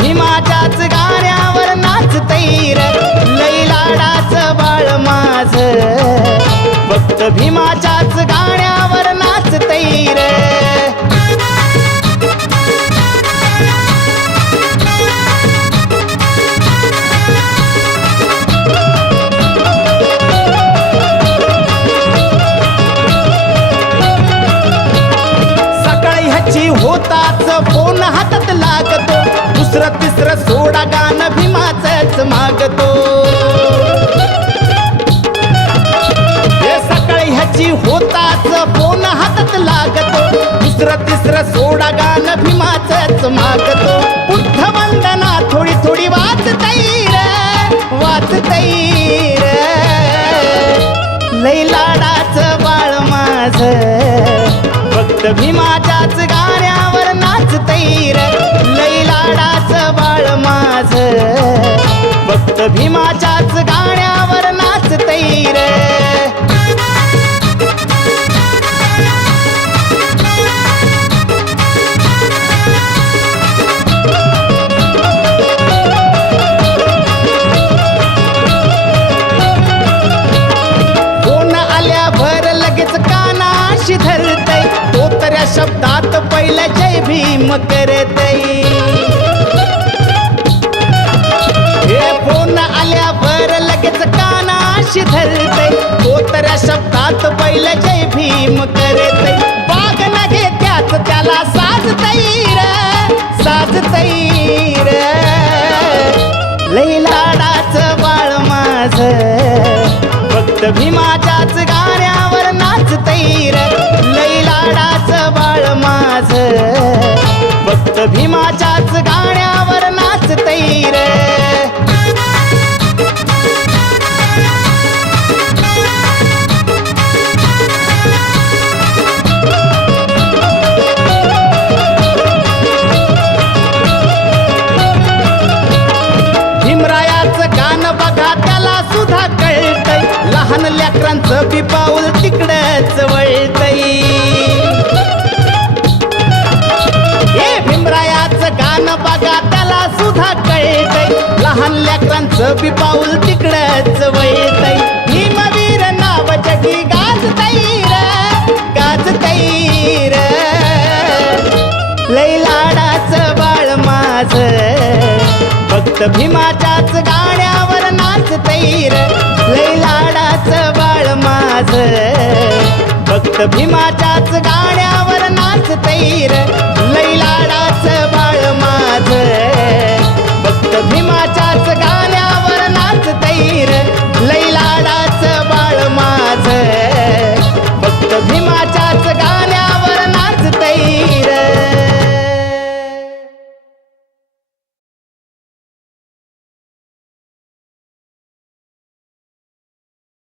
भीमाच्याच गाण्यावर नाचतैर लई लाडाचं बाळ माझं फक्त भीमाच्याच गाण्यावर नाचतैर सकाळी ह्याची होताच फोन हातात लागतो दुसरं तिसरं सोडा गाणं भीमाचंच मागतो सकाळी ह्याची होताच फोन हातात लागतो दुसरं तिसरं सोडा गाणं भीमाचंच मागतो बुद्ध वंदना थोडी थोडी वाचतैर वाचतैर लई लाडाचं बाळ माझं फक्त भीमाच्याच गाण्यावर नाचतैर लई लाडाचं बाळ माझं फक्त भीमाच्याच गाण्यावर नाचतैर धरतय तो तर या शब्दात पहिला जय भीम करतय हे फोन आल्यावर लगेच कानाशी धरतय तो तर या शब्दात पहिला जय भीम करतय बाग न घेत्याच त्याला साजतैर साजतैर लई लाडाचं बाळ माझं फक्त भीमाच्याच गाण्यावर नाचतैर लई लाडाचं बाळ माझं फक्त भीमाच्याच गाण्यावर नाचतैर भीमरायाचं गाणं बघा त्याला सुद्धा कळतंय लहान लेकरांचं बी पाऊल तिकडच वळतंय हे भीमरायाचं गाणं बघा त्याला सुद्धा कळतंय लहान लेकरांचं बी पाऊल तिकडच वळतंय भीमवीर नाव जगी गाजतैर गाजतैर लई लाडाचं बाळ माझं फक्त भीमाच्याच गाण्यावर नाचतैर लई लाडाचं बाळ माझं फक्त भीमाच्याच गाण्यावर नाचतैर लई लाडाचं बाळ माझं फक्त भीमाच्याच गाण्यावर नाचतैर लई लाडाचं बाळ माझं फक्त भीमाच्याच गाण्यावर नाचतैर